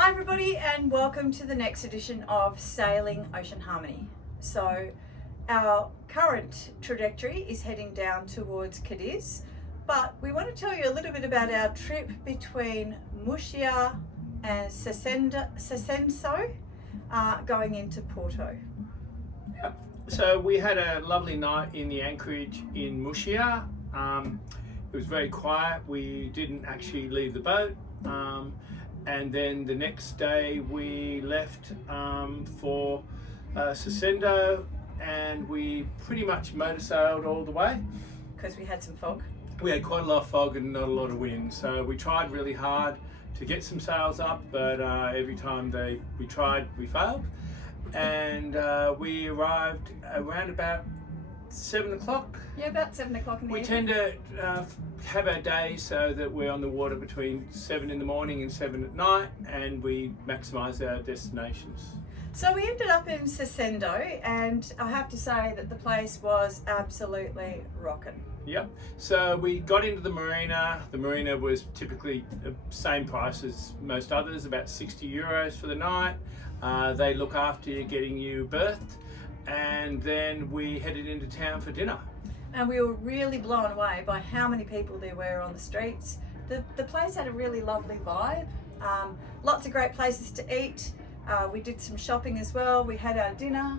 Hi everybody and welcome to the next edition of Sailing Ocean Harmony. So our current trajectory is heading down towards Cadiz, but we want to tell you a little bit about our trip between Murcia and Sesenso going into Porto. Yep. So we had a lovely night in the anchorage in Murcia. It was very quiet. We didn't actually leave the boat. And then the next day we left for Sesendo, and we pretty much motor sailed all the way. Because we had some fog. We had quite a lot of fog and not a lot of wind, so we tried really hard to get some sails up, but every time we tried, we failed. And we arrived around about 7 o'clock. Yeah, about 7 o'clock in the We evening. tend to have our days so that we're on the water between 7 in the morning and 7 at night, and we maximise our destinations. So we ended up in Sesendo, and I have to say that the place was absolutely rocking. Yep. So we got into the marina. The marina was typically the same price as most others, about 60 euros for the night. They look after you, getting you berthed, and then we headed into town for dinner. And we were really blown away by how many people there were on the streets. The place had a really lovely vibe. Lots of great places to eat. We did some shopping as well. We had our dinner,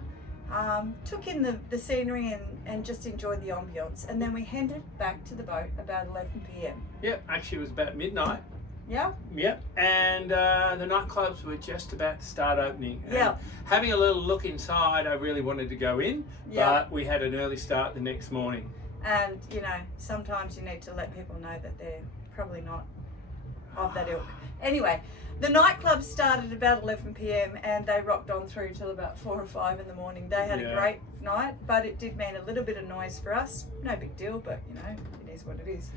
took in the scenery and just enjoyed the ambience. And then we headed back to the boat about 11 p.m. Yep, actually it was about midnight. Yeah? Yep, and the nightclubs were just about to start opening. And Yeah. having a little look inside, I really wanted to go in, Yeah. but we had an early start the next morning. And, you know, sometimes you need to let people know that they're probably not of that ilk. Anyway, the nightclub started about 11 p.m. and they rocked on through till about 4 or 5 in the morning. They had a great night, but it did mean a little bit of noise for us. No big deal, but, you know, it is what it is.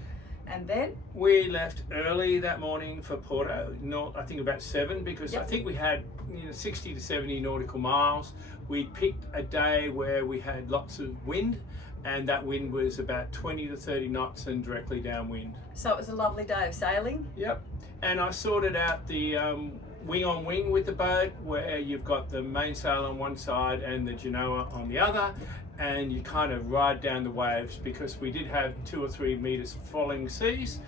And then? We left early that morning for Porto, I think about 7, because I think we had 60 to 70 nautical miles. We picked a day where we had lots of wind, and that wind was about 20 to 30 knots and directly downwind. So it was a lovely day of sailing. Yep, and I sorted out the wing on wing with the boat, where you've got the mainsail on one side and the genoa on the other, and you kind of ride down the waves, because we did have 2 or 3 meters falling seas.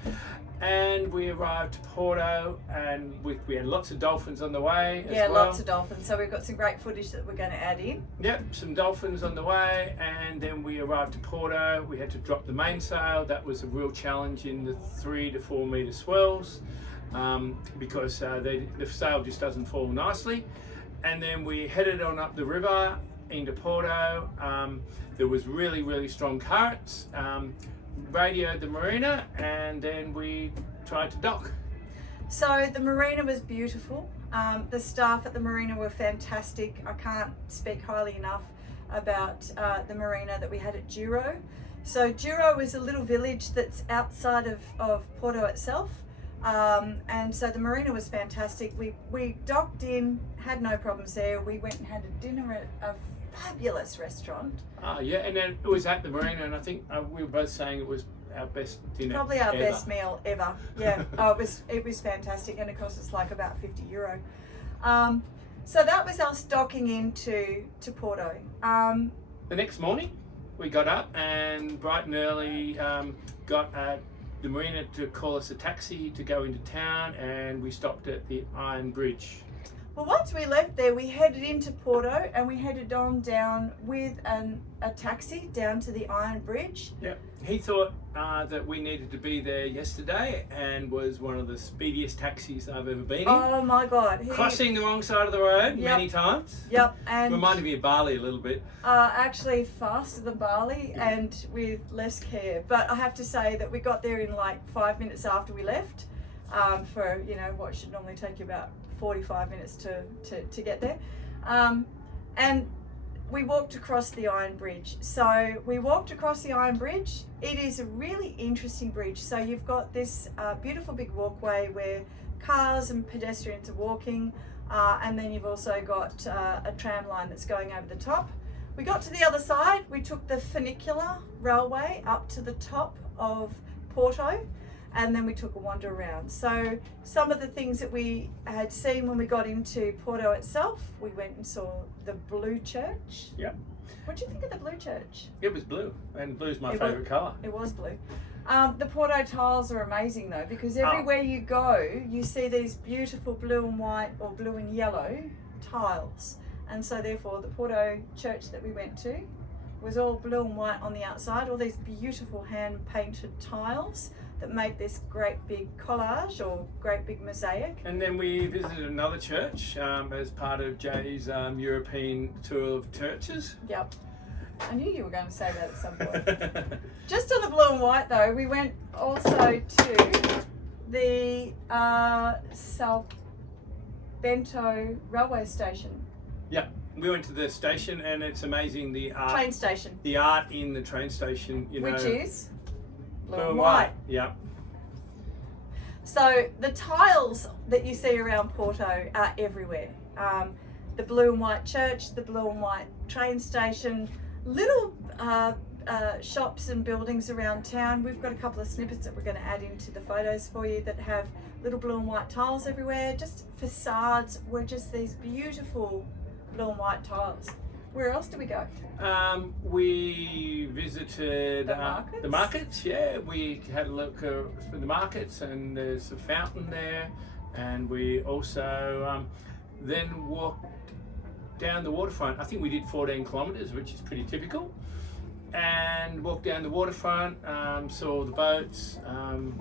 And we arrived to Porto, and we had lots of dolphins on the way as well. Lots of dolphins. So we've got some great footage that we're going to add in. Yep, some dolphins on the way, and then we arrived to Porto. We had to drop the mainsail. That was a real challenge in the 3 to 4 meter swells, because the sail just doesn't fall nicely. And then we headed on up the river into Porto. There was really, really strong currents. Radioed the marina, and then we tried to dock. So the marina was beautiful. The staff at the marina were fantastic. I can't speak highly enough about the marina that we had at Douro. So Douro is a little village that's outside of Porto itself. And so the marina was fantastic. We docked in, had no problems there. We went and had a dinner at a fabulous restaurant. Yeah, and then it was at the marina, and I think we were both saying it was our best dinner. Probably our ever. best meal ever. Yeah, it was fantastic, and of course it's like about 50 euro. So that was us docking into Porto. The next morning, we got up and bright and early got the marina to call us a taxi to go into town, and we stopped at the Iron Bridge. Well, once we left there, we headed into Porto, and we headed on down with a taxi down to the Iron Bridge. Yep. He thought that we needed to be there yesterday, and was one of the speediest taxis I've ever been in. Oh my God. Crossing the wrong side of the road many times. Yep. And reminded me of Bali a little bit. Actually faster than Bali and with less care. But I have to say that we got there in like 5 minutes after we left, for, you know, what should normally take you about 45 minutes to get there. And we walked across the Iron Bridge. So we walked across the Iron Bridge. It is a really interesting bridge. So you've got this beautiful big walkway where cars and pedestrians are walking, and then you've also got a tram line that's going over the top. We got to the other side. We took the funicular railway up to the top of Porto, and then we took a wander around. So some of the things that we had seen when we got into Porto itself, we went and saw the Blue Church. Yeah. What do you think of the Blue Church? It was blue, and blue's my It favourite was- colour. It was blue. The Porto tiles are amazing though, because everywhere you go, you see these beautiful blue and white or blue and yellow tiles. And so therefore the Porto church that we went to was all blue and white on the outside, all these beautiful hand painted tiles that make this great big collage or great big mosaic. And then we visited another church as part of Jay's European tour of churches. Yep. I knew you were going to say that at some point. Just on the blue and white though, we went also to the Sal Bento railway station. Yeah, we went to the station, and it's amazing the art. Train station. The art in the train station, you know. Which is blue blue and white. Yeah. So the tiles that you see around Porto are everywhere. The blue and white church, the blue and white train station, little shops and buildings around town. We've got a couple of snippets that we're going to add into the photos for you that have little blue and white tiles everywhere. Just facades were just these beautiful blue and white tiles. Where else do we go? We visited The markets? the markets. Yeah, we had a look at the markets, and there's a fountain there, and we also then walked down the waterfront. I think we did 14 kilometres, which is pretty typical, and walked down the waterfront, saw the boats.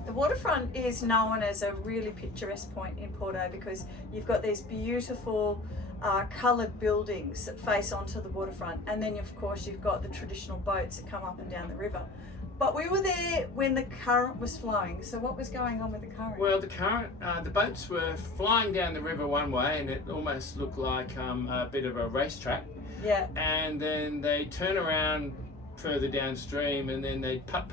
The waterfront is known as a really picturesque point in Porto because you've got these beautiful coloured buildings that face onto the waterfront, and then of course you've got the traditional boats that come up and down the river. But we were there when the current was flowing. So what was going on with the current? Well, the current, the boats were flying down the river one way, and it almost looked like a bit of a racetrack. Yeah. And then they turn around further downstream, and then they putt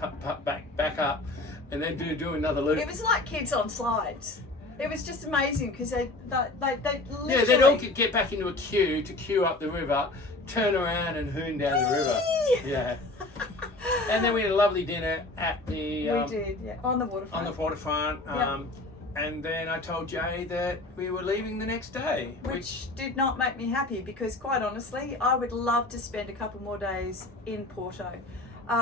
back up, and then do another loop. It was like kids on slides. It was just amazing because they literally... Yeah, they'd all get back into a queue to queue up the river, turn around and hoon down the river. Yeah. And then we had a lovely dinner at the... we did, yeah, on the waterfront. On the waterfront. Yep. And then I told Jay that we were leaving the next day. Which did not make me happy because quite honestly, I would love to spend a couple more days in Porto.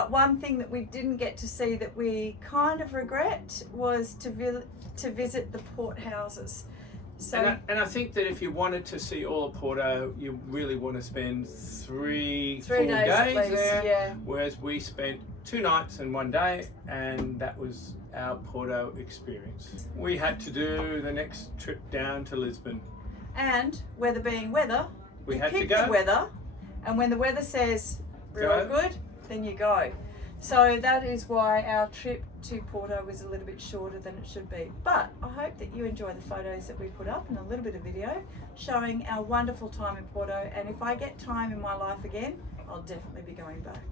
One thing that we didn't get to see that we kind of regret was to visit the port houses. So, and I think that if you wanted to see all of Porto, you really want to spend three full days at least, there. yeah. Whereas we spent 2 nights and 1 day, and that was our Porto experience. We had to do the next trip down to Lisbon. And weather being weather, We you had to pick go. the weather, and when the weather says real Go. good, then you go. So that is why our trip to Porto was a little bit shorter than it should be. But I hope that you enjoy the photos that we put up and a little bit of video showing our wonderful time in Porto. And if I get time in my life again, I'll definitely be going back.